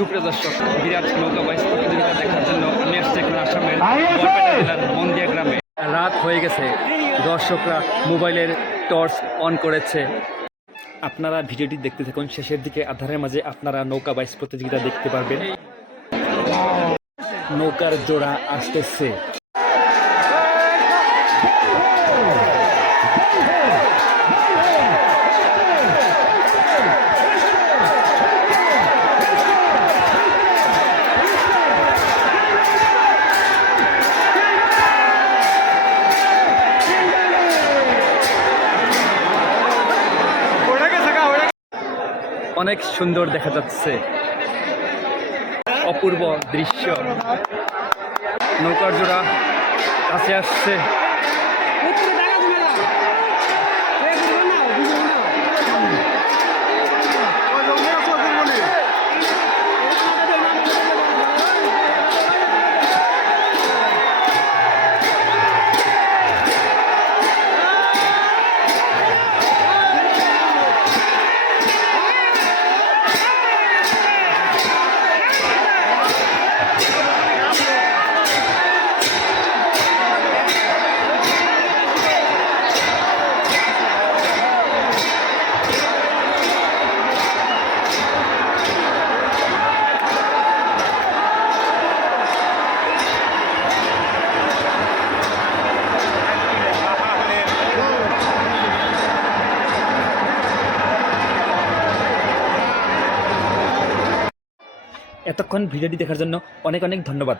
সুপ্রিয় দর্শক, বিরাট নৌকা বাইচ প্রতিযোগিতা দেখার জন্য আমি আসছি এখন আসামের বরপেটা জেলার মন্দিয়া গ্রামে। রাত হয়ে গেছে, দর্শকরা মোবাইলের টর্চ অন করেছে। আপনারা ভিডিওটি দেখতে থাকুন, শেষের দিকে আধারের মাঝে আপনারা নৌকা বাইচ প্রতিযোগিতা দেখতে পারবেন। নৌকার জোড়া আসতেছে। অনেক সুন্দর দেখা যাচ্ছে, অপূর্ব দৃশ্য। নৌকার জোড়া কাছে আসছে। এতক্ষণ ভিডিওটি দেখার জন্য অনেক অনেক ধন্যবাদ।